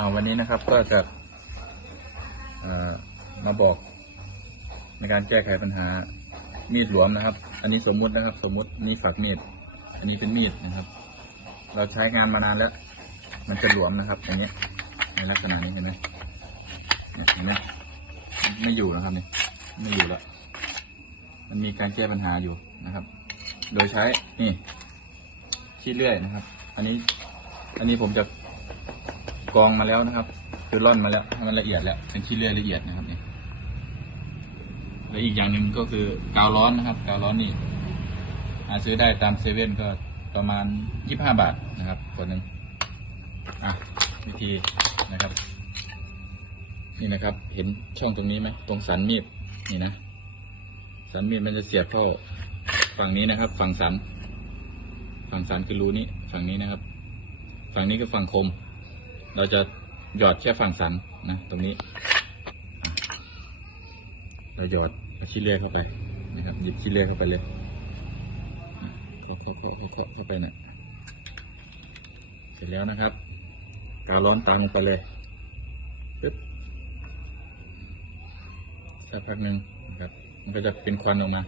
อ่าวันนี้นะครับก็จะเอ่อมาบอกในการแก้ไขปัญหามีดหลวมนะครับ อันนี้สมมุตินะครับ สมมุตินี่ฝักมีด อันนี้เป็นมีดนะครับ เราใช้งานมานานแล้ว มันจะหลวมนะครับอย่างเนี้ยในลักษณะนี้เห็นไหมเนี่ยเห็นไหมไม่อยู่นะครับนี่ไม่อยู่แล้วมันมีการแก้ปัญหาอยู่นะครับ โดยใช้นี่ขี้เลื่อยนะครับ อันนี้ อันนี้ผมจะ กองมาแล้วนะครับ คือร่อนมาแล้วมันละเอียดแล้วเป็นขี้เลื่อยละเอียดนะครับนี่และอีกอย่างหนึ่งก็คือกาวร้อนนะครับ กาวร้อนนี่หาซื้อได้ตามเซเว่นก็ประมาณยี่บห้าบาทนะครับคนหนึ่งอะวิธีนะครับ นี่นะครับ เห็นช่องตรงนี้ไหมตรงสันมีดนี่นะสันมีดมันจะเสียบเข้าฝั่งนี้นะครับ ฝั่งสัน ฝั่งสันคือรูนี้ ฝั่งนี้นะครับ ฝั่งนี้คือฝั่งคม เราจะหยอดแค่ฝั่งสันนะตรงนี้ เราหยอดเอาชิ้นเลื่อยเข้าไปนะครับหยิบชิ้นเลื่อยเข้าไปเลยเคาะเคาะเคาะเคาะเคาเข้าไปเนะเสร็จแล้วนะครับ กาวร้อนตามลงไปเลยปึ๊บสักพักหนึ่งนะครับ มันก็จะเป็นควันออกมา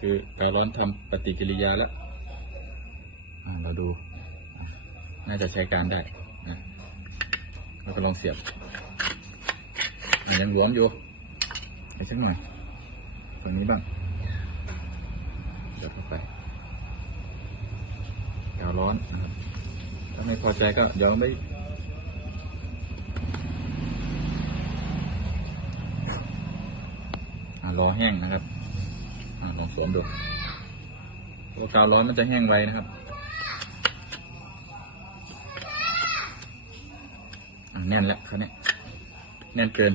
คือกาวร้อนทำปฏิกิริยาแล้วเราดู น่าจะใช้การได้นะ เราก็ลองเสียบยังหลวมอยู่ไปสักหน่อยฝั่งนี้บ้างเดี๋ยวเข้าไปกาวร้อนนะครับ ถ้าไม่พอใจก็เดี๋ยวไม่รอแห้งนะครับอลองสวมดูตัวกาวร้อนมันจะแห้งไวนะครับ อะ แน่นแล้วเขาเนี่ยแน่นเกิน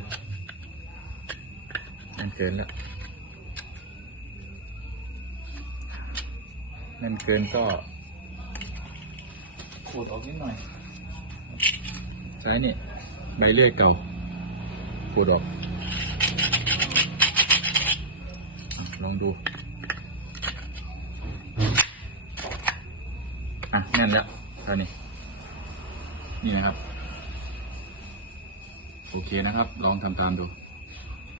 แน่นเกินแล้วแน่นเกินก็ขูดออกนิดหน่อยใช้นี่ใบเลื่อยเก่าขูดออกลองดูอะแน่นแล้วเท่านี้นี่นะครับ โอเคนะครับ ลองทำตามดู